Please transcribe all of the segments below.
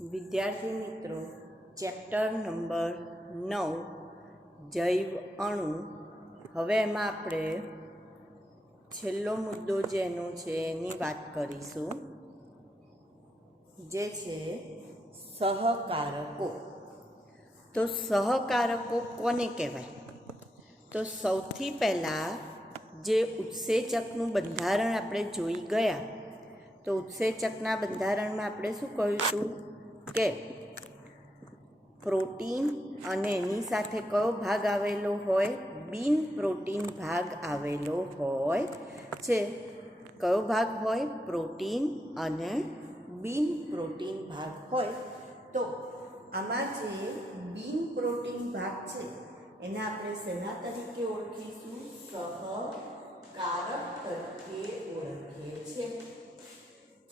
વિદ્યાર્થી મિત્રો, chapter number 9 જૈવ અણુ. હવે એમાં આપણે છેલ્લો મુદ્દો જેનો છે એની વાત કરીશું, જે છે સહકારકો. તો સહકારકો કોને કહેવાય? તો સૌથી પહેલાં જે ઉત્સેચકનું બંધારણ આપણે જોઈ ગયા, તો ઉત્સેચકના બંધારણમાં આપણે શું કહીશું કે પ્રોટીન અને એની સાથે કયો ભાગ આવેલો હોય? બિન પ્રોટીન ભાગ આવેલો હોય છે. કયો ભાગ હોય? પ્રોટીન અને બિન પ્રોટીન ભાગ હોય. તો આમાં જે બિન પ્રોટીન ભાગ છે એને આપણે શેના તરીકે ઓળખીશું? સહકારક તરીકે ઓળખીએ છીએ.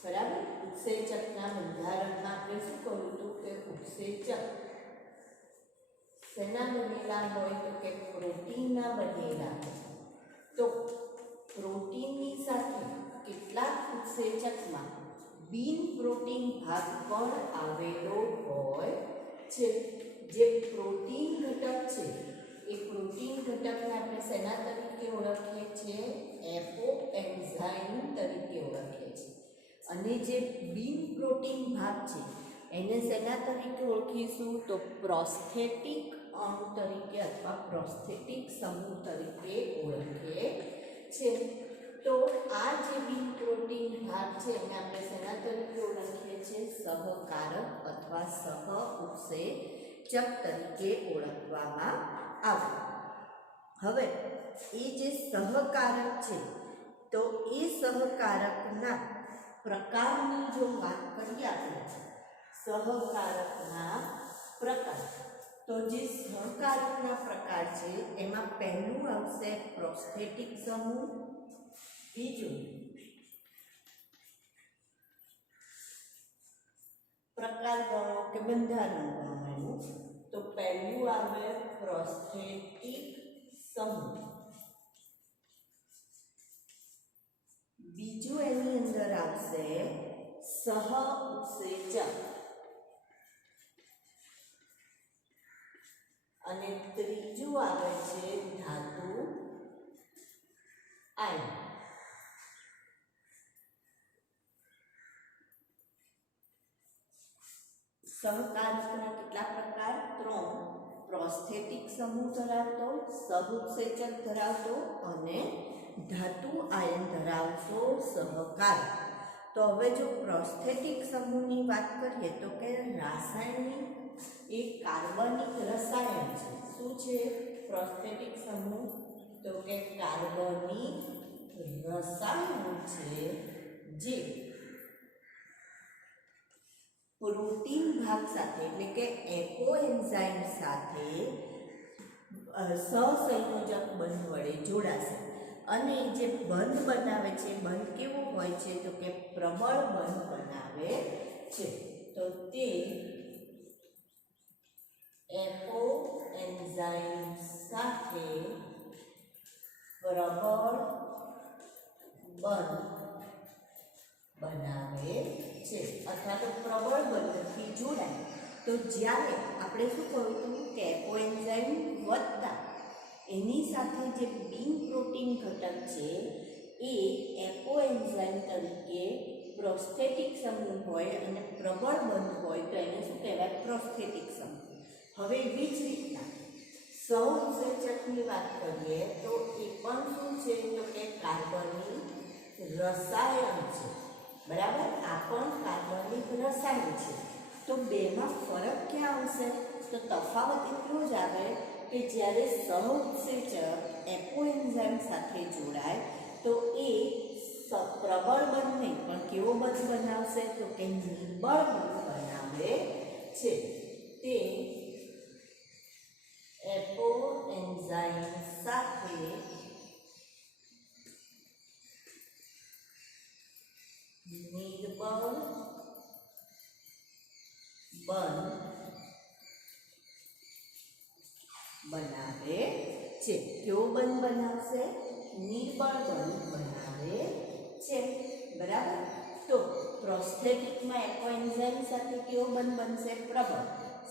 બરાબર. ઉત્સેચકના બંધારણમાં આપણે શું કહ્યું હતું કે ઉત્સેચક શેના બનેલા હોય? તો કે પ્રોટીનના બનેલા. તો પ્રોટીનની સાથે કેટલાક ઉત્સેચકમાં બિન પ્રોટીન ભાગ પણ આવેલો હોય છે. જે પ્રોટીન ઘટક છે એ પ્રોટીન ઘટકને આપણે શેના તરીકે ઓળખીએ છીએ? એપો એન્ઝાઇમ તરીકે ઓળખીએ છીએ. અને જે બિન પ્રોટીન ભાગ છે એને શેના તરીકે ઓળખીશું? તો પ્રોસ્થેટિક અણુ તરીકે અથવા પ્રોસ્થેટિક સમૂહ તરીકે ઓળખીએ છે. તો આ જે બિન પ્રોટીન ભાગ છે એને આપણે શેના તરીકે ઓળખીએ છીએ? સહકારક અથવા સહ ઉત્સેચક તરીકે ઓળખવામાં આવે. હવે એ જે સહકારક છે, તો એ સહકારકના પ્રકારની જો વાત કરીએ આપણે, સહકારકના પ્રકાર, તો જે સહકારકના પ્રકાર છે એમાં પહેલું આવશે પ્રોસ્થેટિક સમૂહ. બીજું પ્રકાર ગણો કે બંધારણ ગણો, તો પહેલું આવે પ્રોસ્થેટિક સમૂહ. બીજું એની અંદર આવશે સહ ઉત્સેચક. અને ત્રીજું આવે છે ધાતુ આયન. સહકારકના કેટલા પ્રકાર? 3. પ્રોસ્થેટિક સમૂહ ધરાવતો, સહઉત્સેચક ધરાવતો અને ધાતુ આયન ધરાવતો સહકારક. તો હવે જો પ્રોસ્થેટિક સમૂહની વાત કરીએ તો કે રાસાયણિક એ કાર્બનિક રસાયણ છે. શું છે પ્રોસ્થેટિક સમૂહ? તો કે કાર્બનિક રસાયણ છે જે પ્રોટીન ભાગ સાથે એટલે કે એપો એન્ઝાઇમ સાથે સહસંયોજક બંધ વડે જોડાશે. અને જે બંધ બનાવે છે, બંધ કેવો હોય છે? તો કે પ્રબળ બંધ બનાવે છે. તો તે એપો એન્ઝાઇમ સાથે પ્રબળ બંધ બનાવે છે અથવા તો પ્રબળ બંધથી જોડાય. તો જ્યારે આપણે શું કહ્યું હતું કે એપો એન્ઝાઇમ વત્તા એની સાથે જે બિન પ્રોટીન ઘટક છે એ એપો એન્ઝાઇમ તરીકે પ્રોસ્થેટિક સમૂહ હોય અને પ્રબળ બંધ હોય તો એને શું કહેવાય? પ્રોસ્થેટિક સમૂહ. હવે એવી જ રીતના સહઉત્સેચકની વાત કરીએ તો એ પણ શું છે? તો કે કાર્બનિક રસાયણ છે. બરાબર. આ પણ કાર્બનિક રસાયણ છે. તો બેમાં ફરક ક્યાં આવશે? તો તફાવત એટલો જ આવે કે જ્યારે સહઉત્સેચક એપો એન્ઝાઇમ સાથે જોડાય તો એ પ્રબળ બંધ નહીં પણ કેવો બંધ બનાવશે? તો કે નિર્બળ બંધ બનાવે છે. તે એપો એન્ઝાઇમ સાથે નિર્બળ બંધ બનાવે છે. કેવો બંધ બનાવશે? નિર્બળ બંધ બનાવે છે. બરાબર. તો પ્રોસ્થેટિકમાં એકોએન્ઝાઇમ સાથે કેવો બંધ બનશે? પ્રબળ.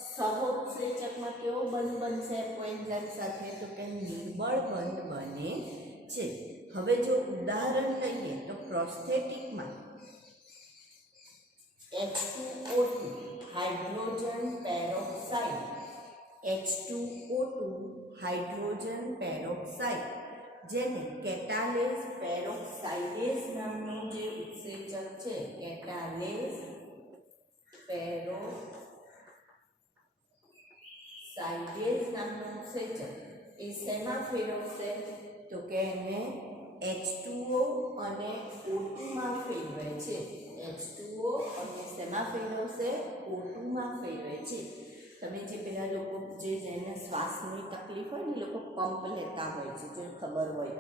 સહોત્સેચકમાં કેવો બંધ બનશે એકોએન્ઝાઇમ સાથે? તો કે નિર્બળ બંધ બને છે. હવે જો ઉદાહરણ લઈએ તો પ્રોસ્થેટિકમાં H2O2 hydrogen peroxide, H2O2 hydrogen peroxide જેને કેટાલેઝ પેરોક્સાઇડેઝ નામનું જે ઉત્સેચક છે, કેટાલેઝ પેરોક્સાઇડેઝ નામનું ઉત્સેચક એ શેમાં ફેરવશે? તો કે એને H2O અને O2 માં ફેરવે છે. H2O અને શેમાં ફેરવશે? O2 માં ફેરવે છે. તમે જે પેલા લોકો જેને શ્વાસની તકલીફ હોય ને એ લોકો પંપ લેતા હોય છે, જો ખબર હોય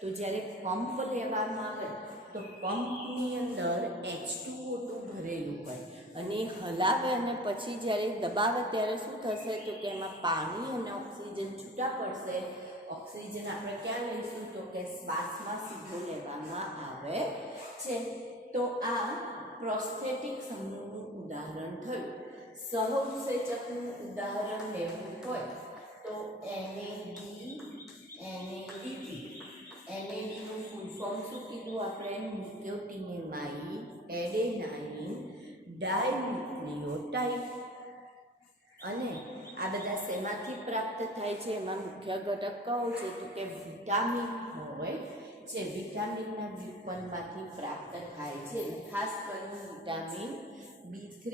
તો જ્યારે પંપ લેવામાં આવે તો પંપની અંદર H2O2 ભરેલું હોય અને હલાવે અને પછી જ્યારે દબાવે ત્યારે શું થશે? તો કે એમાં પાણી અને ઓક્સિજન છૂટા પડશે. ઓક્સિજન આપણે ક્યાં લઈશું? તો કે શ્વાસમાં સીધો લેવામાં આવે છે. તો આ પ્રોસ્થેટિક સમૂહનું ઉદાહરણ થયું. સહોત્સેચકનું ઉદાહરણ લેવું હોય તો NAD, NADP. NAD નું ફૂલ ફોર્મ શું કીધું આપણે? નિકોટિનેમાઇડ એડેનાઇન ડાઇન્યુક્લિયોટાઇડ. અને આ બધા શેમાંથી પ્રાપ્ત થાય છે? એમાં મુખ્ય ઘટક કયો છે? તો કે વિટામિન હોય છે. વિટામિનના વ્યુત્પન્નમાંથી પ્રાપ્ત થાય છે. ખાસ કરીને વિટામિન B3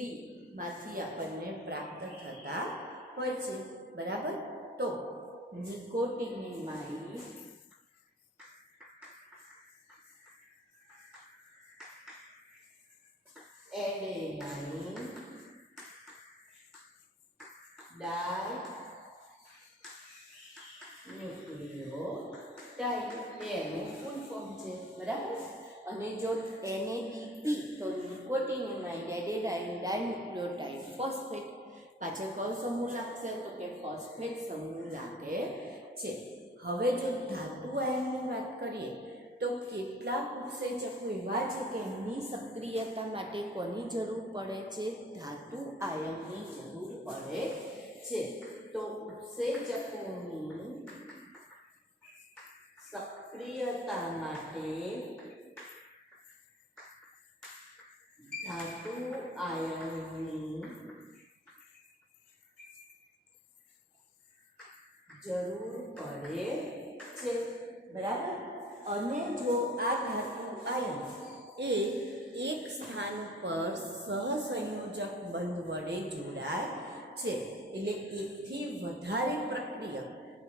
માંથી આપણને પ્રાપ્ત થતા હોય છે. બરાબર. તો નિકોટિનેમાઇડ એડેનાઇન ડાઇન્યુક્લિયોટાઇડ એનું ફૂલ ફોર્મ છે. બરાબર. અને જો NADP તો નિકોટિનેમાઇડ એડેનાઇન ડાઇન્યુક્લિયોટાઇડ ફોસ્ફેટ. પાછળ કયો સમૂહ લાગશે? તો કે ફોસ્ફેટ સમૂહ લાગે છે. હવે જો ધાતુ આયનની વાત કરીએ તો કેટલાક ઉત્સેચકો એવા છે કે એમની સક્રિયતા માટે કોની જરૂર પડે છે? ધાતુ આયનની જરૂર પડે છે. તો ઉત્સેચકોની સક્રિયતા માટે ધાતુ આયનની જરૂર પડે છે. બરાબર. અને જો આ ધાતુ આયન એ એક સ્થાન પર સહસંયોજક બંધ વડે જોડાય છે, એટલે એકથી વધારે પ્રક્રિયક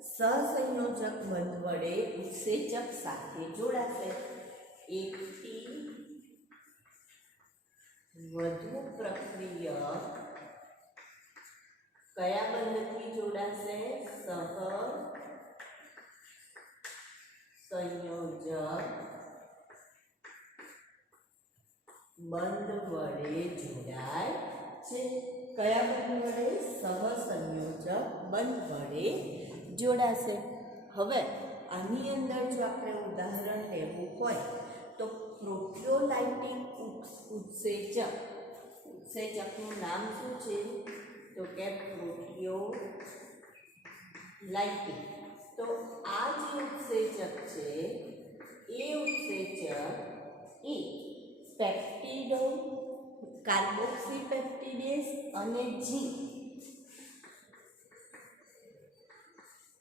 સહસંયોજક બંધ વડે ઉત્સેચક સાથે જોડાશે. એકથી વધુ પ્રક્રિયક કયા બંધથી જોડાશે? સહસંયોજક બંધ વડે જોડાય છે. કયા બંધ વડે? સહસંયોજક બંધ વડે જોડાશે. હવે આની અંદર જો આપણે ઉદાહરણ લેવું હોય તો પ્રોટિયોલાઇટિક ઉત્સેચકનું નામ શું છે? તો કે પ્રોટિયોલાઇટિક. તો આ જે ઉત્સેચક છે એ ઉત્સેચક એ પેપ્ટિડો, કાર્બોક્સીપેપ્ટિડેઝ અને ઝીંક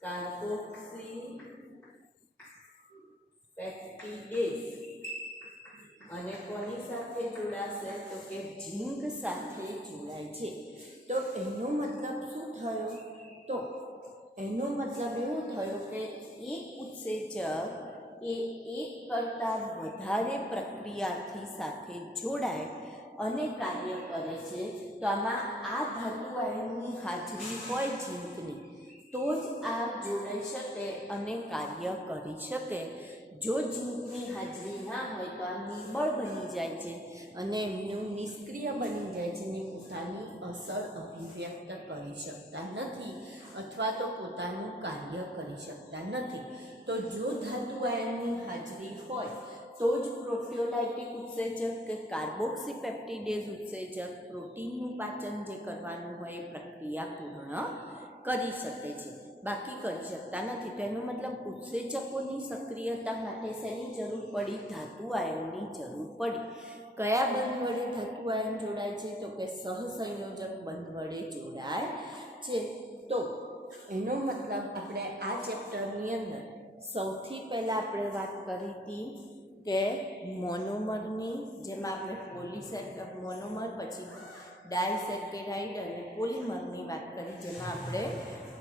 કાર્બોક્સીપેપ્ટિડેઝ અને કોની સાથે જોડાશે? તો કે ઝીંક સાથે જોડાય છે. તો એનો મતલબ શું થયો? તો એનો મતલબ એવો થયો કે એક ઉત્સેચક એ એક કરતાં વધારે પ્રક્રિયાથી સાથે જોડાય અને કાર્ય કરે છે. તો આમાં આ ધાતુ આયનની હાજરી હોય ઝીંકની તો જ આ જોડાઈ શકે અને કાર્ય કરી શકે. જો ઝીંકની હાજરી ના હોય તો આ નિર્બળ બની જાય છે અને એમનું નિષ્ક્રિય બની જાય છે ને પોતાની અસર અભિવ્યક્ત કરી શકતા નથી અથવા તો પોતાનું કાર્ય કરી શકતા નથી. તો જો ધાતુ આયનની હાજરી હોય તો જ પ્રોટીઓલાઇટિક ઉત્સેચક કે કાર્બોક્સીપેપ્ટિડેઝ ઉત્સેચક પ્રોટીનનું પાચન જે કરવાનું હોય એ પ્રક્રિયા પૂર્ણ કરી શકે છે, બાકી કરી શકતા નથી. તો એનો મતલબ ઉત્સેચકોની સક્રિયતા માટે શેની જરૂર પડી? ધાતુ આયનની જરૂર પડી. કયા બંધ વડે ધાતુ આયન જોડાય છે? તો કે સહસંયોજક બંધ વડે જોડાય છે. તો એનો મતલબ આપણે આ ચેપ્ટરની અંદર સૌથી પહેલાં આપણે વાત કરી હતી કે મોનોમરની, જેમાં આપણે મોનોમર, પછી ડાયસેકેરાઇડ અને પોલિમરની વાત કરી, જેમાં આપણે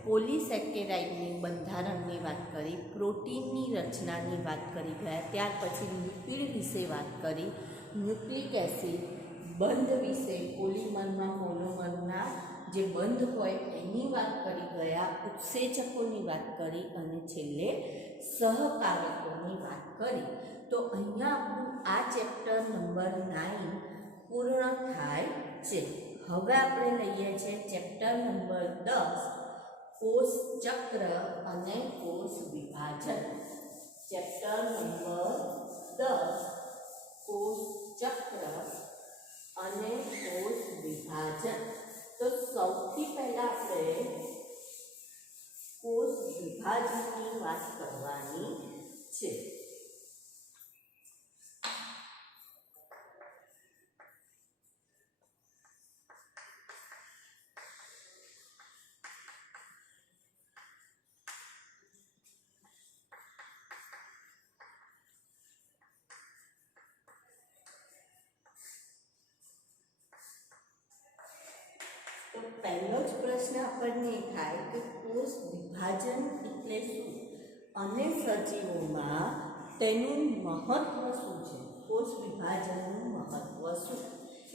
પોલિસેકેરાઇડની બંધારણની વાત કરી, પ્રોટીનની રચનાની વાત કરી ગયા. ત્યાર પછી લિપિડ વિશે વાત કરી, ન્યુક્લિક એસિડ બંધ વિશે, પોલિમરમાં મોનોમરના જે બંધ હોય એની વાત કરી ગયા, ઉત્સેચકોની વાત કરી અને છેલ્લે સહકારકોની વાત કરી. તો અહીંયા આપણું આ ચેપ્ટર નંબર 9 પૂર્ણ થાય છે. હવે આપણે લઈએ છીએ ચેપ્ટર નંબર 10, કોષ ચક્ર અને કોષ વિભાજન. ચેપ્ટર નંબર 10, કોષ ચક્ર અને કોષ વિભાજન. તો સૌથી પહેલા આપણે કોષ વિભાજનની વાત કરવાની છે. તો પહેલો જ પ્રશ્ન આપણને થાય કે કોષ વિભાજન એટલે શું અને સજીવોમાં તેનું મહત્વ શું છે? કોષ વિભાજનનું મહત્વ શું?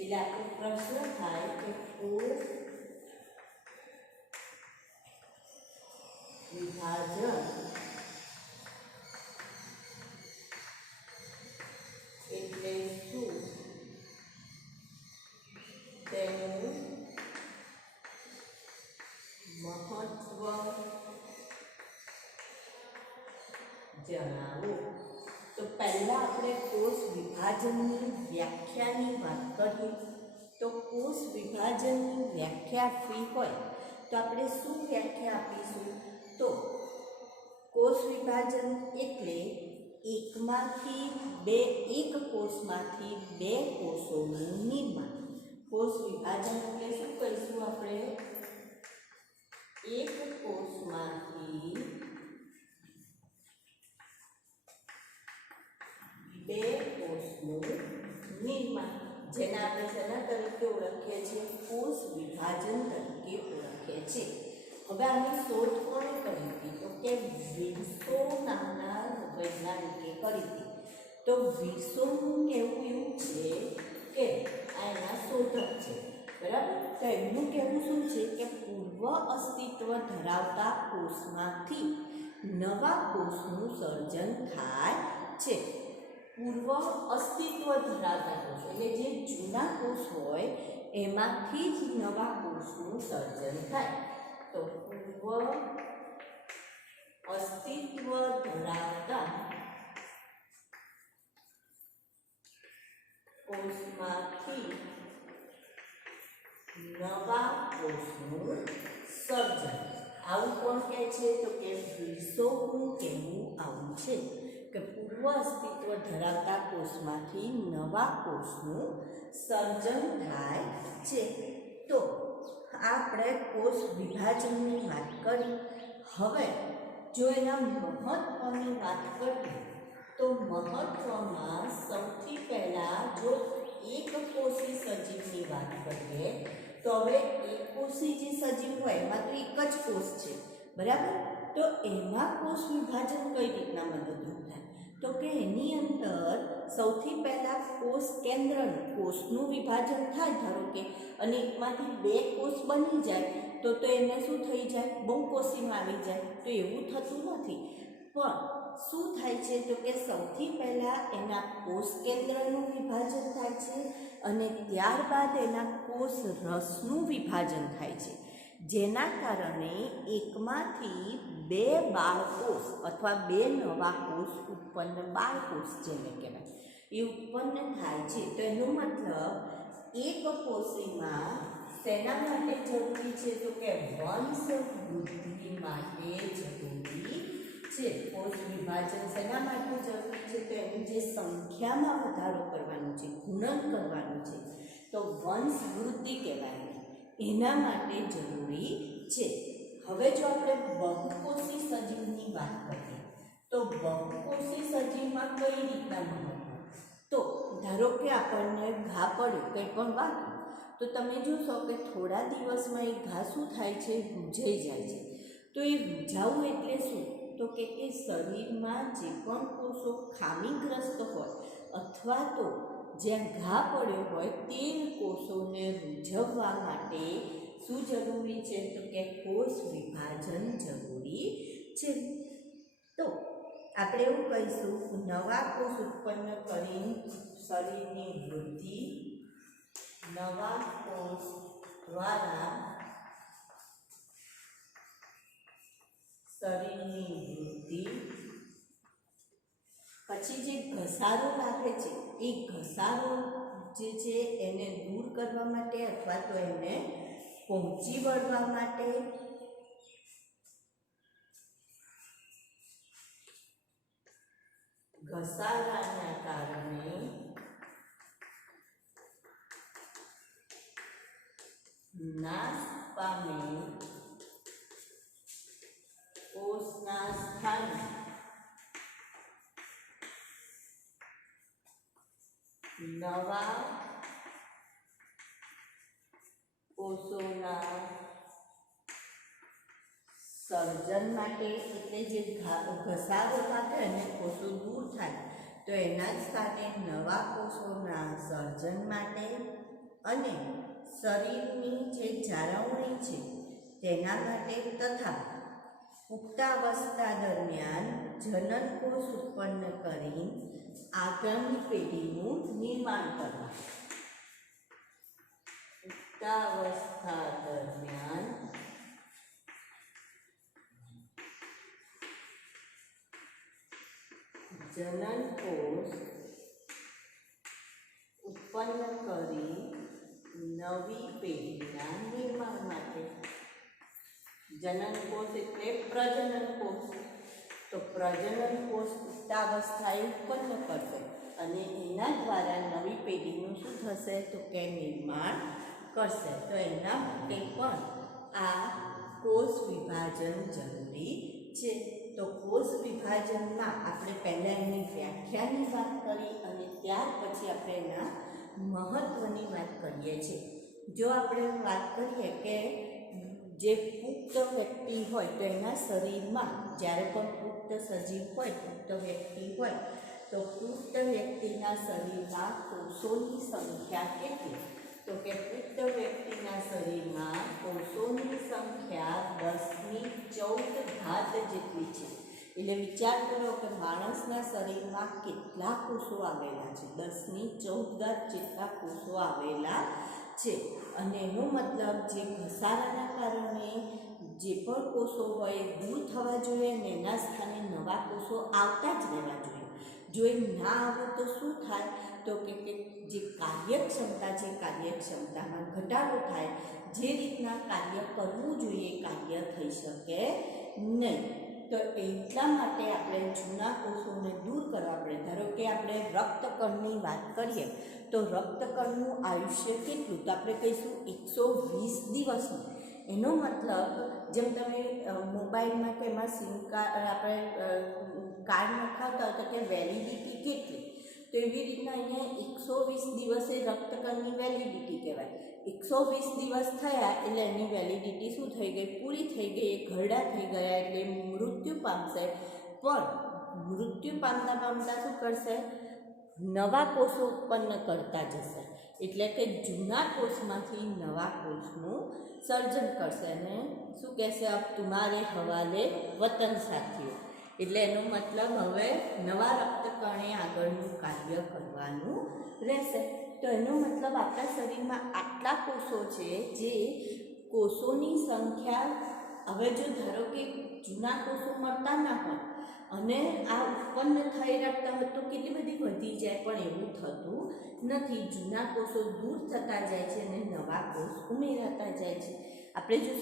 એટલે આપણો પ્રશ્ન થાય કે કોષ વિભાજન એટલે શું, તેનું મહત્વ જણાવો. તો પહેલા આપણે કોષ વિભાજનની વ્યાખ્યાની વાત કરીએ. તો કોષ વિભાજનની વ્યાખ્યા આપવી હોય તો આપણે શું વ્યાખ્યા આપીશું? તો કોષ વિભાજન એટલે એક કોષમાંથી બે કોષોનું નિર્માણ. કોષ વિભાજન એટલે શું કહીશું આપણે? એક કોષમાંથી બે કોષનું નિર્માણ, જેને આપણે શેના તરીકે ઓળખીએ છીએ? કોષ વિભાજન તરીકે ઓળખીએ છીએ. હવે આની શોધ કોણે કરી હતી? તો કે વિલ્સો નામના વૈજ્ઞાનિકે કરી હતી. તો વિલ્સોનું કહેવું એવું છે કે આ એના શોધક છે, બરાબર? તો એમનું કહેવું શું છે કે પૂર્વ અસ્તિત્વ ધરાવતા કોષમાંથી નવા કોષનું સર્જન થાય છે. પૂર્વ અસ્તિત્વ ધરાવતા કોષ એટલે જે જૂના કોષ હોય એમાંથી જ નવા કોષનું સર્જન થાય. તો પૂર્વ અસ્તિત્વ ધરાવતા કોષમાંથી નવા કોષનું સર્જન. આવું કોણ કહે છે? તો કે વિલ્સોનું કહેવું આવું છે કે પૂર્વ અસ્તિત્વ ધરાવતા કોષમાંથી નવા કોષનું સર્જન થાય છે. તો આપણે કોષ વિભાજનની વાત કરી. હવે જો એના મહત્વની વાત કરીએ તો મહત્વમાં સૌથી પહેલાં જો એક કોષી સજીવની વાત કરીએ તો હવે એક કોષી જે સજીવ હોય એમાં તો એક જ કોષ છે, બરાબર? તો એમાં કોષ વિભાજન કઈ રીતના મદદરૂપ થાય? તો કે એની અંદર સૌથી પહેલાં કોષ કેન્દ્રનું કોષનું વિભાજન થાય ધારો કે, અને એકમાંથી બે કોષ બની જાય તો એને શું થઈ જાય? બહુકોષીમાં આવી જાય. તો એવું થતું નથી, પણ શું થાય છે? તો કે સૌથી પહેલાં એના કોષ કેન્દ્રનું વિભાજન થાય છે અને ત્યારબાદ એના કોષ રસનું વિભાજન થાય છે. જેના કારણે એકમાંથી 2 બાળકોષ અથવા 2 નવા કોષ ઉત્પન્ન, બાળકોષ જેને કહેવાય એ ઉત્પન્ન થાય છે. તો એનો મતલબ એક કોષીમાં શેના માટે જરૂરી છે? તો કે વંશ વૃદ્ધિ માટે જરૂરી છે. કોષ વિભાજન શેના માટે જરૂરી છે? તો એની જે સંખ્યામાં વધારો કરવાનો છે, ગુણન કરવાનું છે, તો વંશ વૃદ્ધિ કહેવાય, એના માટે જરૂરી છે. હવે જો આપણે બહુકોષી સજીવની વાત કરીએ તો બહુકોષી સજીવમાં કઈ રીતના મહત્વ? તો ધારો કે આપણને ઘા પડ્યો, કંઈ પણ વાગ્યું, તો તમે જોશો કે થોડા દિવસમાં એ ઘા શું થાય છે? રૂંઝાઈ જાય છે. તો એ રૂંઝાવું એટલે શું? તો કે શરીરમાં જે પણ કોષો ખામીગ્રસ્ત હોય અથવા તો જ્યાં ઘા પડ્યો હોય તે કોષોને રૂંઝવવા માટે શું જરૂરી છે? તો કે કોષ વિભાજન જરૂરી છે. તો આપણે એવું કહીશું, નવા કોષ ઉત્પન્ન કરી શરીરની વૃદ્ધિ, નવા કોષ દ્વારા શરીરની વૃદ્ધિ. પછી જે ઘસારો લાગે છે એ ઘસારો જે છે એને દૂર કરવા માટે અથવા તો એને પહોંચી વળવા માટે ઘસારાના કારણે નાશ પામેલ કોષના સ્થાને નવા કોષોના સર્જન માટે, એટલે જે ઘસારો માટે અને કોષો દૂર થાય તો એના જ સ્થાને નવા કોષોના સર્જન માટે અને શરીરની જે જાળવણી છે તેના માટે તથા પુખ્તાવસ્થા દરમિયાન જનનકોષ ઉત્પન્ન કરી આગળની પેઢીનું નિર્માણ કરવા. પુખ્તાવસ્થા દરમિયાન જનનકોષ ઉત્પન્ન કરી નવી પેઢીના નિર્માણ માટે. જનનકોષ એટલે પ્રજનનકોષ. તો પ્રજનનકોષ પુખ્તાવસ્થાએ ઉત્પન્ન કરશે અને એના દ્વારા નવી પેઢીનું શું થશે? તો કે નિર્માણ કરશે. તો એના માટે પણ આ કોષ વિભાજન જરૂરી છે. તો કોષ વિભાજનમાં આપણે પહેલાં એની વ્યાખ્યાની વાત કરી અને ત્યાર પછી આપણે એના મહત્ત્વની વાત કરીએ છીએ. જો આપણે વાત કરીએ કે જે પુખ્ત વ્યક્તિ હોય તો એના શરીરમાં જ્યારે પણ પુખ્ત સજીવ હોય, પુખ્ત વ્યક્તિ હોય, તો પુખ્ત વ્યક્તિના શરીરમાં કોષોની સંખ્યા કેટલી? તો કે પુખ્ત વ્યક્તિના શરીરમાં કોષોની સંખ્યા 10⁻14 જેટલી છે. એટલે વિચાર કરો કે માણસના શરીરમાં કેટલા કોષો આવેલા છે? 10⁻14 જેટલા કોષો આવેલા છે. અને એનો મતલબ જે ઘસારાના કારણે જે પણ કોષો હોય એ દૂર થવા જોઈએ અને એના સ્થાને નવા કોષો આવતા જ રહેવા જોઈએ. જો એ ના આવે તો શું થાય? તો કે જે કાર્યક્ષમતા છે, કાર્યક્ષમતામાં ઘટાડો થાય. જે રીતના કાર્ય કરવું જોઈએ કાર્ય થઈ શકે નહીં. તો એટલા માટે આપણે જૂના કોષોને દૂર કરવા પડે. ધારો કે આપણે રક્તકણની વાત કરીએ તો રક્તકણનું આયુષ્ય કેટલું? તો આપણે કહીશું 120 દિવસનું. એનો મતલબ જેમ તમે મોબાઈલમાં કે એમાં સિમ કાર્ડ આપણે કાર્ડ નખાવતા હોય તો કે વેલિડિટી કેટલી? તો એવી રીતના અહીંયા 120 દિવસે રક્તકણની વેલિડિટી કહેવાય. 120 દિવસ થયા એટલે એની વેલિડિટી શું થઈ ગઈ? પૂરી થઈ ગઈ. એ ઘરડા થઈ ગયા એટલે મૃત્યુ પામશે. પણ મૃત્યુ પામતા પામતા શું કરશે? નવા કોષો ઉત્પન્ન કરતા જશે. એટલે કે જૂના કોષમાંથી નવા કોષનું સર્જન કરશે અને શું કહેશે? અબ તુમ્હારે હવાલે વતન સાથીઓ. એટલે એનો મતલબ હવે નવા રક્તકણે આગળનું કાર્ય કરવાનું રહેશે. તો એનો મતલબ આપણા શરીરમાં આટલા કોષો છે જે કોષોની સંખ્યા, હવે જો ધારો કે જૂના કોષો મળતા ના હોય અને આ ઉત્પન્ન થઈ રાખતા હોય તો કેટલી બધી વધી જાય, પણ એવું થતું નથી. જૂના કોષો દૂર થતા જાય છે અને નવા કોષ ઉમેરાતા જાય છે. આપણે જો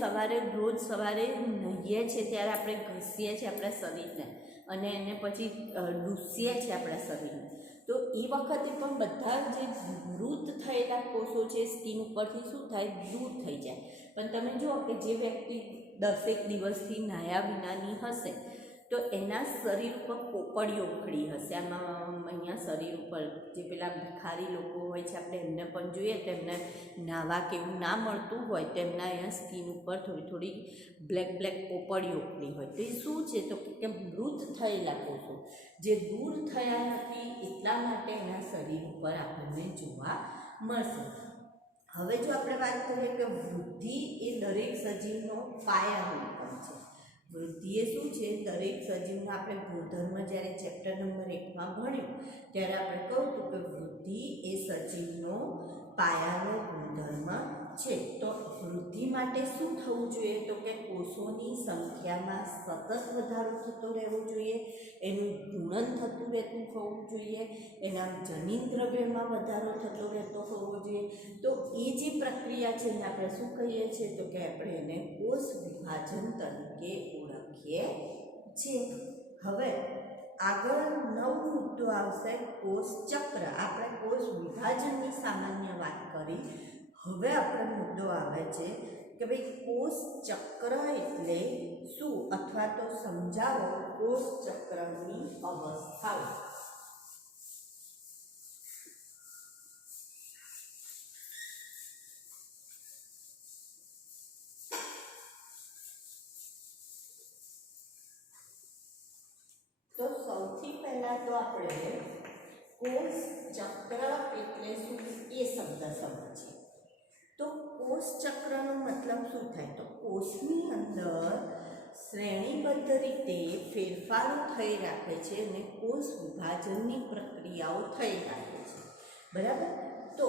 રોજ સવારે નહીએ છીએ ત્યારે આપણે ઘસીએ છીએ આપણા શરીરને અને એને પછી ડૂસીએ છીએ આપણા શરીરને, તો એ વખતે પણ બધા જે મૃત થયેલા કોષો છે સ્કિન ઉપરથી શું થાય, દૂર થઈ જાય. પણ તમે જુઓ કે જે વ્યક્તિ 10 દિવસથી નાહ્યા વિનાની હશે તો એના શરીર ઉપર પોપડીઓ ઉખડી હશે. આમાં અહીંયા શરીર ઉપર જે પેલા ભિખારી લોકો હોય છે આપણે એમને પણ જોઈએ તો એમને નાહવા કે એવું ના મળતું હોય તો એમના અહીંયા સ્કિન ઉપર થોડી બ્લેક પોપડીઓ ઉખડી હોય. તો એ શું છે, તો કે મૃત થયેલા કોષો જે દૂર થયા નથી એટલા માટે એના શરીર ઉપર આપણને જોવા મળશે. હવે જો આપણે વાત કરીએ કે વૃદ્ધિ એ દરેક સજીવનો પાયાનો પણ છે. વૃદ્ધિ એ શું છે, દરેક સજીવમાં આપણે ગુણધર્મ જ્યારે ચેપ્ટર નંબર 1માં ભણ્યું ત્યારે આપણે કહ્યું હતું કે વૃદ્ધિ એ સજીવનો પાયાનો ગુણધર્મ છે. તો વૃદ્ધિ માટે શું થવું જોઈએ, તો કે કોષોની સંખ્યામાં સતત વધારો થતો રહેવો જોઈએ, એનું ગુણન થતું રહેતું હોવું જોઈએ, એના જનીન દ્રવ્યમાં વધારો થતો રહેતો હોવો જોઈએ. તો એ જે પ્રક્રિયા છે એને આપણે શું કહીએ છીએ, તો કે આપણે એને કોષ વિભાજન તરીકે ઓળખીએ છીએ. હવે આગળ નવો મુદ્દો આવશે કોષ ચક્ર. આપણે કોષ વિભાજનની સામાન્ય વાત કરી, હવે આપણો મુદ્દો આવે છે કે ભાઈ કોષ ચક્ર એટલે શું, અથવા તો સમજાવો કોષ ચક્રની અવસ્થાઓ. તો સૌથી પહેલા તો આપણે કોષ ચક્ર એટલે શું એ શબ્દ સમજીએ. તો કોષ ચક્રનો મતલબ શું થાય, તો કોષની અંદર શ્રેણીબદ્ધ રીતે ફેરફારો થઈ રાખે છે અને કોષ વિભાજનની પ્રક્રિયાઓ થઈ રાખે છે, બરાબર. તો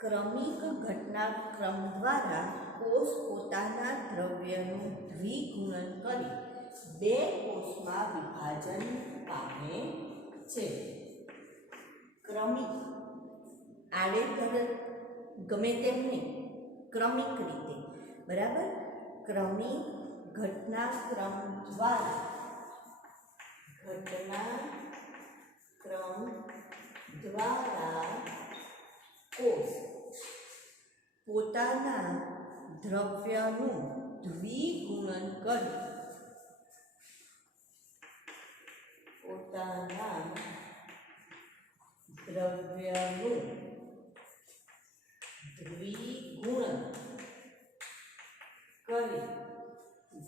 ક્રમિક ઘટનાક્રમ દ્વારા કોષ પોતાના દ્રવ્યનું દ્વિગુણન કરી 2 કોષમાં વિભાજન પામે છે. ક્રમિક આડેધડ ગમે તેમ નહીં, ક્રમિક રીતે, બરાબર. ક્રમિક ઘટનાક્રમ દ્વારા કોષ પોતાના દ્રવ્યનું દ્વિગુણન કરી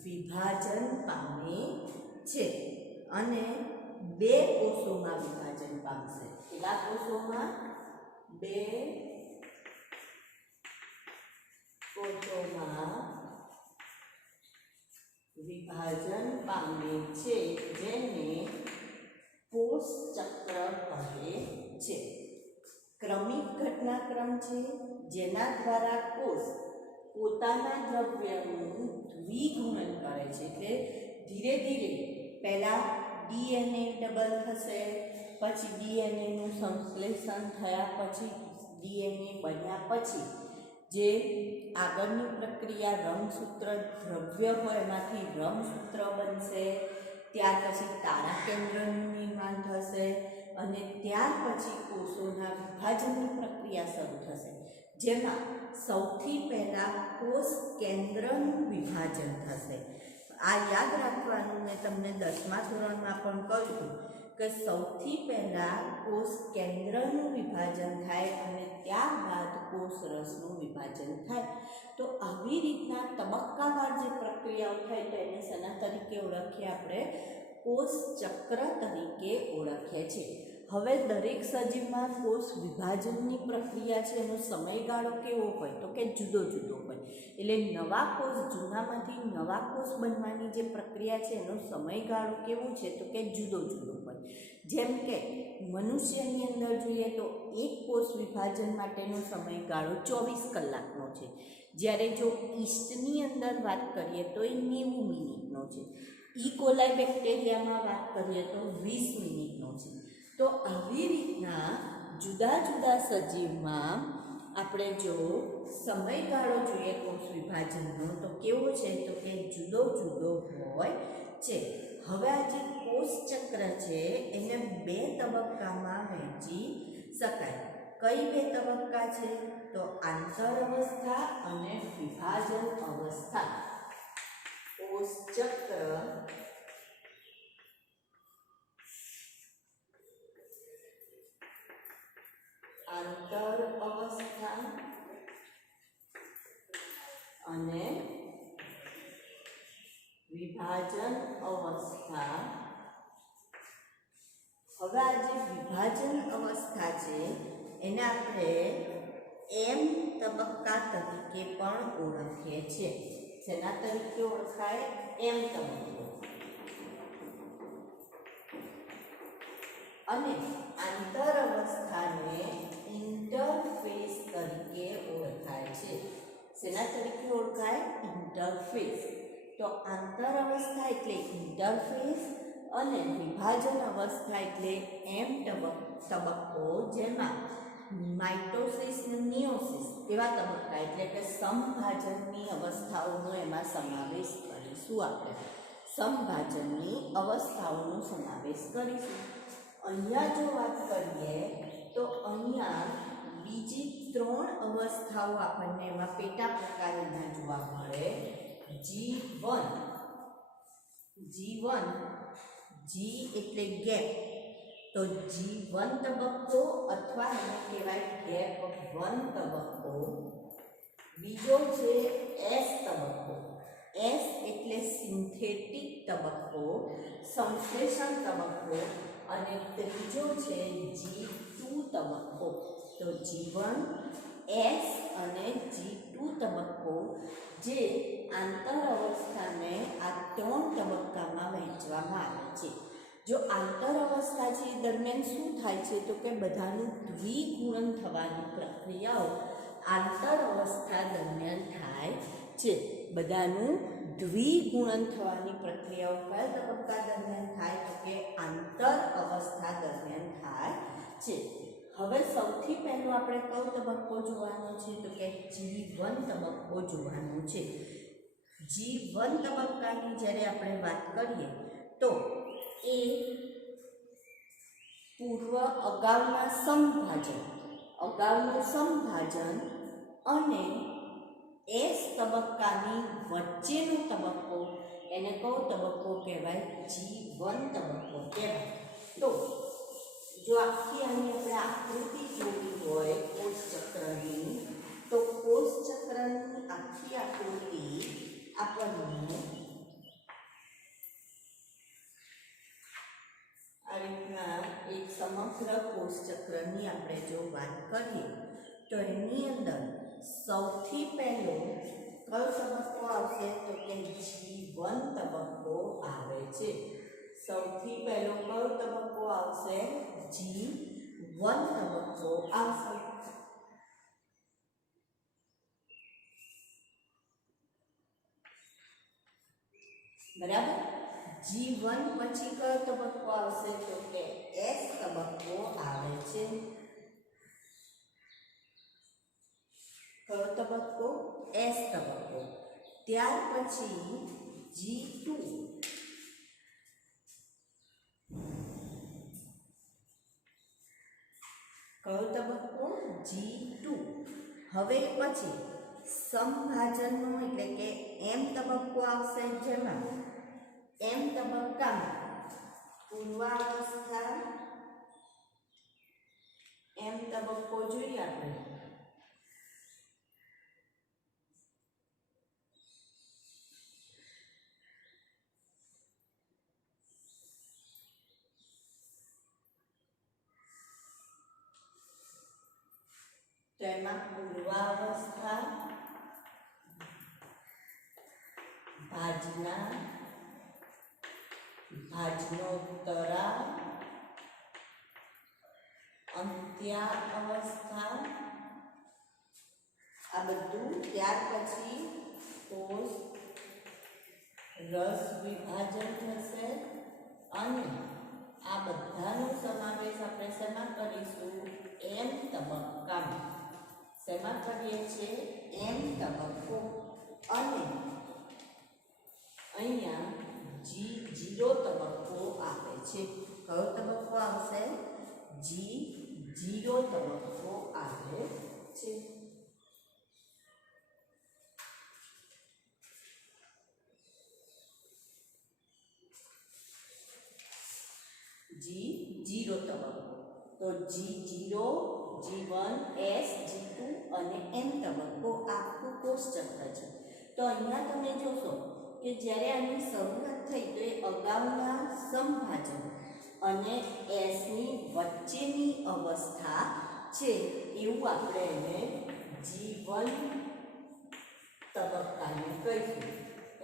વિભાજન પામે છે અને 2 કોષોમાં વિભાજન પામશે. કેટલા કોષોમાં? 2 કોષોમાં વિભાજન પામે છે, જેને કોષ ચક્ર કહે છે. ક્રમિક ઘટનાક્રમ છે જેના દ્વારા કોષ પોતાના દ્રવ્યનું દ્વિગુણન કરે છે. એટલે ધીરે ધીરે પહેલાં DNA ડબલ થશે, પછી DNAનું સંશ્લેષણ થયા પછી DNA બન્યા પછી જે આગળની પ્રક્રિયા રંગસૂત્ર દ્રવ્ય હોય એમાંથી રંગસૂત્ર બનશે, ત્યાર પછી તારા કેન્દ્રનું નિર્માણ થશે અને ત્યાર પછી કોષોના વિભાજનની પ્રક્રિયા શરૂ થશે, જેમાં સૌથી પહેલાં કોષ કેન્દ્રનું વિભાજન થશે. આ યાદ રાખવાનું, મેં તમને 10મા ધોરણમાં પણ કહ્યું કે સૌથી પહેલાં કોષ કેન્દ્રનું વિભાજન થાય અને ત્યારબાદ કોષ રસનું વિભાજન થાય. તો આવી રીતના તબક્કાવાર જે પ્રક્રિયાઓ થાય તો એને શેના તરીકે ઓળખીએ આપણે? કોષ ચક્ર તરીકે ઓળખીએ છીએ. હવે દરેક સજીવમાં કોષ વિભાજનની પ્રક્રિયા છે એનો સમયગાળો કેવો હોય, તો કે જુદો જુદો હોય. એટલે નવા કોષ જૂનામાંથી નવા કોષ બનવાની જે પ્રક્રિયા છે એનો સમયગાળો કેવો છે, તો કે જુદો જુદો હોય. જેમ કે મનુષ્યની અંદર જોઈએ તો એક કોષ વિભાજન માટેનો સમયગાળો 24 કલાકનો છે, જ્યારે જો ઈસ્ટની અંદર વાત કરીએ તો એ 90 મિનિટનો છે. કોલાઈ બેક્ટેરિયામાં વાત કરીએ તો 20 મિનિટનો છે. તો આવી રીતના જુદા જુદા સજીવમાં આપણે જો સમયગાળો જોઈએ કોષ વિભાજનનો તો કેવો છે તો કે જુદો જુદો હોય છે. હવે આ જે કોષ ચક્ર છે એને 2 તબક્કામાં વહેંચી શકાય. કઈ 2 તબક્કા છે તો આંતર અવસ્થા અને વિભાજન અવસ્થા. કોષ ચક્ર આંતર અવસ્થા અને વિભાજન અવસ્થા. હવે આ જે વિભાજન અવસ્થા છે એને આપણે એમ તબક્કા તરીકે પણ ઓળખીએ છીએ. જેના તરીકે ઓળખાય એમ તબક્કો. અને આંતર અવસ્થાને ઇન્ટરફેસ તરીકે ઓળખાય છે. શેના તરીકે ઓળખાય? ઇન્ટરફેસ. તો આંતર અવસ્થા એટલે ઇન્ટરફેસ અને વિભાજન અવસ્થા એટલે એમ તબક્કો જેમાં માઇટોસિસ અને મિયોસિસ એવા તબક્કા એટલે કે સમભાજનની અવસ્થાઓનો એમાં સમાવેશ કરીશું. આપણે સમભાજનની અવસ્થાઓનો સમાવેશ કરીશું. અહીંયા જો વાત કરીએ તો અહીંયા બીજી 3 અવસ્થાઓ આપણને એમાં પેટા પ્રકારના જોવા મળે. G1 જી એટલે ગેપ. તો G1 તબક્કો અથવા એને કહેવાય ગેપ 1 તબક્કો. બીજો છે S તબક્કો. S એટલે સિન્થેટિક તબક્કો, સંશ્લેષણ તબક્કો. અને ત્રીજો છે G2 તબક્કો. તો G1, S અને G2 તબક્કો જે આંતર અવસ્થાને આ 3 તબક્કામાં વહેંચવામાં આવે છે. જો આંતર અવસ્થા છે એ દરમિયાન શું થાય છે તો કે બધાનું દ્વિગુણન થવાની પ્રક્રિયાઓ આંતર અવસ્થા દરમિયાન થાય છે. બધાનું દ્વિગુણન થવાની પ્રક્રિયાઓ કયા તબક્કા દરમિયાન થાય તો કે આંતર અવસ્થા દરમિયાન થાય છે. હવે સૌથી પહેલો આપણે કયો તબક્કો જોવાનો છે તો કે G1 તબક્કો જોવાનો છે. G1 તબક્કાની જ્યારે આપણે વાત કરીએ તો એ અગાઉનું સમભાજન અને S તબક્કાની વચ્ચેનો તબક્કો એને કયો તબક્કો કહેવાય? G1 તબક્કો કહેવાય. તો જો આખી આની આપણે આકૃતિ જોવી હોય કોષ ચક્રની તો કોષ ચક્રની આખી આકૃતિ આપણને આ રીતના એક સમગ્ર કોષ ચક્રની આપણે જો વાત કરીએ તો એની અંદર સૌથી પહેલો કયો તબક્કો આવશે તો કે G1 તબક્કો આવે છે. સૌથી પહેલો કયો તબક્કો આવશે? G1 તબક્કો આવશે. બરાબર. G1 પછી કયો તબક્કો આવશે તો કે S તબક્કો આવે છે. કયો તબક્કો? S તબક્કો. ત્યાર પછી G2. કયો તબક્કો? G2. હવે પછી સમભાજનનો એટલે કે M તબક્કો આવશે જેમાં M તબક્કામાં પૂર્વાવસ્થા M તબક્કો જોઈએ આપણે તો એમાં પૂર્વાવસ્થા ભાજનોત્તરા અંત્યાવસ્થા આ બધું ત્યાર પછી કોષ રસ વિભાજન થશે અને આ બધાનો સમાવેશ આપણે શેમાં કરીશું? એમ તબક્કામાં. શેમાં કરીએ છીએ? એમ તબક્કો. અને અહીંયા G0 તબક્કો આવે છે. કયો તબક્કો આવશે? G0 તબક્કો આવે છે. G0 તબક્કો. તો G0, G1, S, G2 અને M તબક્કો આખું કોષ ચક્ર છે. તો અહીંયા તમે જોશો કે જ્યારે આની શરૂઆત થઈ તો એ અગાઉના સમભાજન અને S ની વચ્ચેની અવસ્થા છે એવું આપણે એને G1 તબક્કાને કહીશું.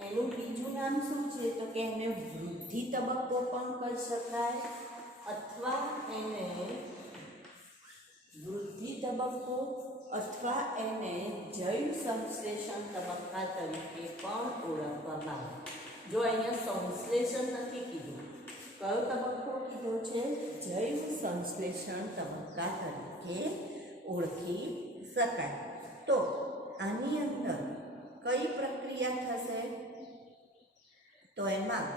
એનું બીજું નામ શું છે? તો કે એને વૃદ્ધિ તબક્કો પણ કહી શકાય અથવા એને વૃદ્ધિ તબક્કો અથવા એને જૈવ સંશ્લેષણ તબક્કા તરીકે પણ ઓળખવામાં આવે. જો અહીંયા સંશ્લેષણ નથી કીધું, કયો તબક્કો કીધો છે? જૈવ સંશ્લેષણ તબક્કા તરીકે ઓળખી શકાય. તો આની અંદર કઈ પ્રક્રિયા થશે? તો એમાં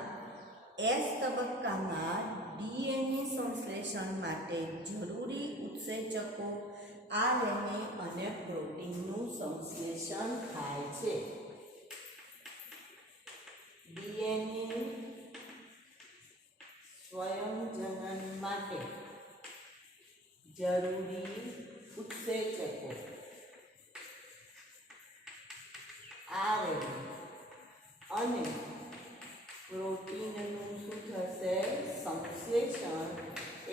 S તબક્કામાં DNA સંશ્લેષણ માટે જરૂરી ઉત્સેચકો RNA અને પ્રોટીનનું સંશ્લેષણ થાય છે. DNA સ્વયંજનન માટે જરૂરી ઉત્સેચકો RNA અને પ્રોટીનનું શું થશે? સંશ્લેષણ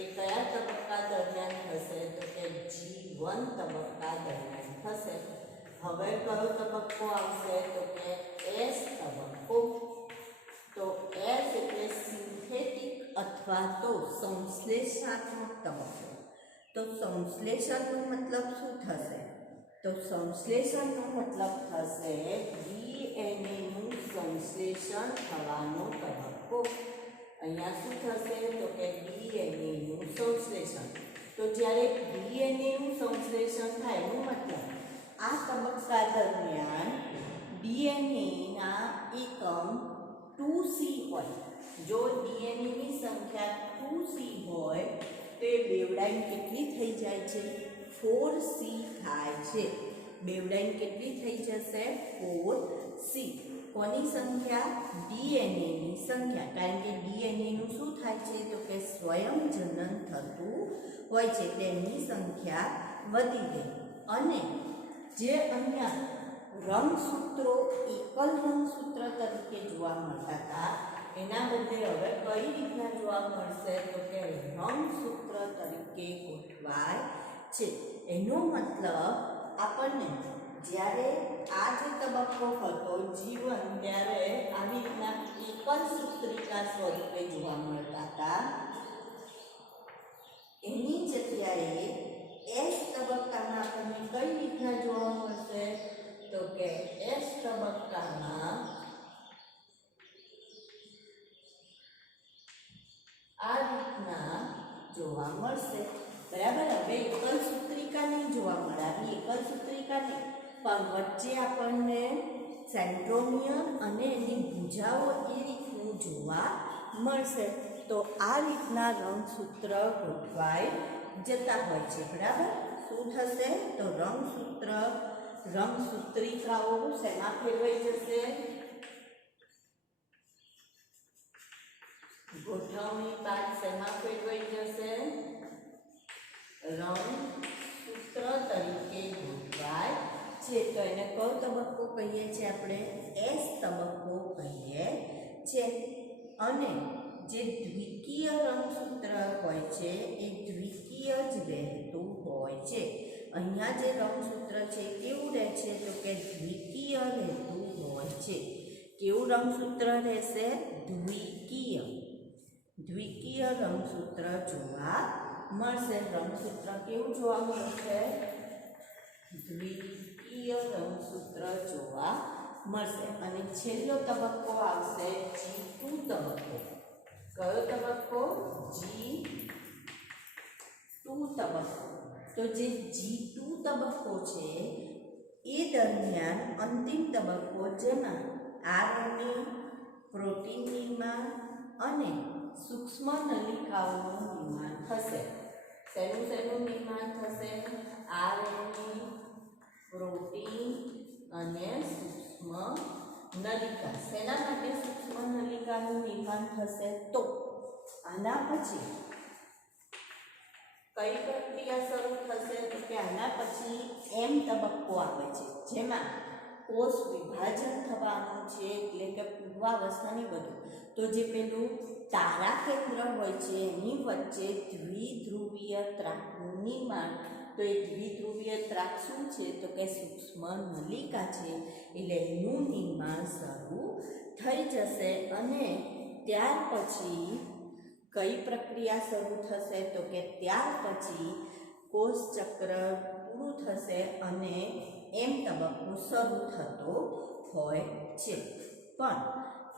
એ કયા તબક્કા દરમિયાન થશે? તો કે G1 તબક્કા દરમિયાન થશે. હવે કયો તબક્કો આવશે? તો કે S તબક્કો. તો S એટલે સિન્થેટિક અથવા તો સંશ્લેષણાત્મક તબક્કો. તો સંશ્લેષણનો મતલબ શું થશે? તો સંશ્લેષણનો મતલબ થશે DNA નું સંશ્લેષણ થવાનો તબક્કો. અહીંયા શું થશે? તો કે DNA નું સંશ્લેષણ. તો જ્યારે DNA નું સંશ્લેષણ થાય એનો મતલબ આ તબક્કા દરમિયાન DNA ના એકમ 2C હોય. જો DNA ની સંખ્યા 2C હોય તો એ બેવડાઈ કેટલી થઈ જાય છે? 4C થાય છે. બેવડાઈ કેટલી થઈ જશે? 4C. કોની સંખ્યા? DNA ની સંખ્યા. કારણ કે DNA નું શું થાય છે? તો કે સ્વયંજનન થતું હોય છે. તેમની સંખ્યા વધી ગઈ. અને જે અહીંયા રંગસૂત્રો એકલ રંગસૂત્ર તરીકે જોવા મળતા હતા એના બદલે હવે કઈ રીતના જોવા મળશે? તો કે રંગસૂત્ર તરીકે ગોઠવાય છે. એનો મતલબ આપણને જ્યારે આ જે તબક્કો હતો G1 ત્યારે આવી રીતના એકલ સૂત્રિકા સ્વરૂપે જોવા મળતા હતા. એની જગ્યાએ S તબક્કામાં આપણને કઈ રીતના જોવા મળશે? તો કે S તબક્કામાં આ રીતના જોવા મળશે. બરાબર. હવે એકલ સૂત્રિકા નહીં જોવા મળે. આવી એકલ સૂત્રિકા નહીં, પણ વચ્ચે આપણને સેન્ટ્રોમિયર અને એની ભુજાઓ એ રીતનું જોવા મળશે. તો આ રીતના રંગસૂત્ર ગોઠવાઈ જતા હોય છે. બરાબર. શું થશે? તો રંગસૂત્રિકાઓ શેમાં ફેરવાઈ જશે? ગોઠવણી બાદ શેમાં ફેરવાઈ જશે? રંગસૂત્ર તરીકે ગોઠવાય છે. તો એને કયો તબક્કો કહીએ છીએ? આપણે S તબક્કો કહીએ છીએ. અને જે દ્વિકીય રંગસૂત્ર હોય છે એ દ્વિકીય જ રહેતું હોય છે. અહીંયા જે રંગસૂત્ર છે કેવું રહે છે? તો કે દ્વિકીય રહેતું હોય છે. કેવું રંગસૂત્ર રહેશે? દ્વિકીય. દ્વિકીય રંગસૂત્ર જોવા મળશે. રંગસૂત્ર કેવું જોવા મળશે? દ્વિકીય દ્વિકીય રંગસૂત્ર જોવા મળશે. અને છેલ્લો તબક્કો આવશે G2 તબક્કો. કયો તબક્કો? G2 તબક્કો. તો જે G2 તબક્કો છે એ દરમિયાન અંતિમ તબક્કો જેમાં RNA, પ્રોટીન નિર્માણ અને સૂક્ષ્મ નલિકાઓનું નિર્માણ થશે. શેનું નિર્માણ થશે? RNA, પ્રોટીન અને સૂક્ષ્મ નલિકા. શેના માટે સૂક્ષ્મ નલિકાનું નિર્માણ થશે? તો આના પછી કઈ પ્રક્રિયા શરૂ થશે? તો કે આના પછી M તબક્કો આવે છે જેમાં કોષ વિભાજન થવાનું છે, એટલે કે પૂર્વાવસ્થાની બધું. તો જે પેલું તારા કેન્દ્ર હોય છે એની વચ્ચે દ્વિધ્રુવીય ત્રાકનું નિર્માણ. તો એ દ્વિધ્રુવીય ત્રાક શું છે? તો કે સૂક્ષ્મ નલિકા છે. એટલે એનું નિર્માણ શરૂ થઈ જશે. અને ત્યાર પછી કઈ પ્રક્રિયા શરૂ થશે? તો કે ત્યાર પછી કોષ ચક્ર પૂરું થશે અને M તબક્કો શરૂ થતો હોય છે. પણ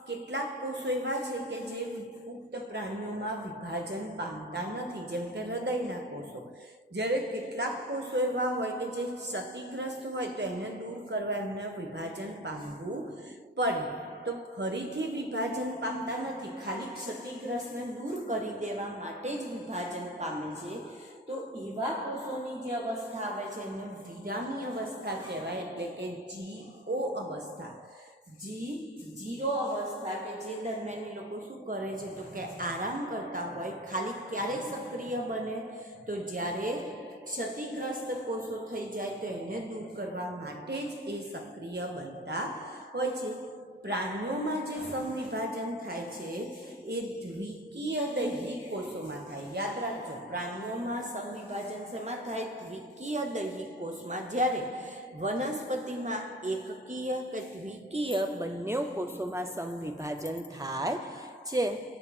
કેટલાક કોષો એવા છે કે જે પુખ્ત પ્રાણીઓમાં વિભાજન પામતા નથી, જેમ કે હૃદયના કોષો. જ્યારે કેટલાક કોષો એવા હોય કે જે ક્ષતિગ્રસ્ત હોય તો એને દૂર કરવા એમને વિભાજન પામવું પડે. તો ફરીથી વિભાજન પામતા નથી, ખાલી ક્ષતિગ્રસ્તને દૂર કરી દેવા માટે જ વિભાજન પામે છે. તો એવા કોષોની જે અવસ્થા આવે છે એને વિરામી અવસ્થા કહેવાય, એટલે કે G0 અવસ્થા. G0 અવસ્થા કે જે દરમિયાન એ લોકો શું કરે છે? તો કે આરામ કરતા હોય. ખાલી ક્યારે સક્રિય બને? તો જ્યારે ક્ષતિગ્રસ્ત કોષો થઈ જાય તો એને દૂર કરવા માટે જ એ સક્રિય બનતા હોય છે. પ્રાણીઓમાં જે સમવિભાજન થાય છે એ દ્વિકીય દૈહિક કોષોમાં થાય. યાદ રાખજો, પ્રાણીઓમાં સમવિભાજન શેમાં થાય? દ્વિકીય દૈહિક કોષમાં. જ્યારે વનસ્પતિમાં એકકીય કે દ્વિકીય બંને કોષોમાં સમવિભાજન થાય છે.